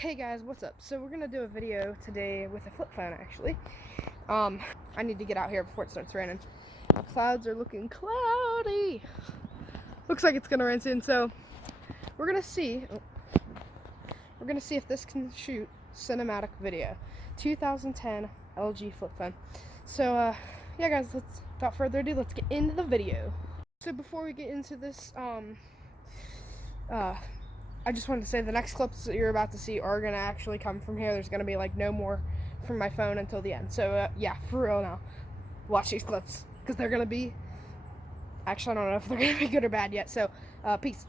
Hey guys, what's up? So we're gonna do a video today with a flip phone actually. I need to get out here before it starts raining. The clouds are looking cloudy. Looks like it's gonna rain soon, so we're gonna see if this can shoot cinematic video. 2010 LG flip phone. So yeah guys, without further ado, let's get into the video. So before we get into this, I just wanted to say the next clips that you're about to see are going to actually come from here. There's going to be like no more from my phone until the end. So yeah, for real now. Watch these clips because they're going to be, actually I don't know if they're going to be good or bad yet. So peace.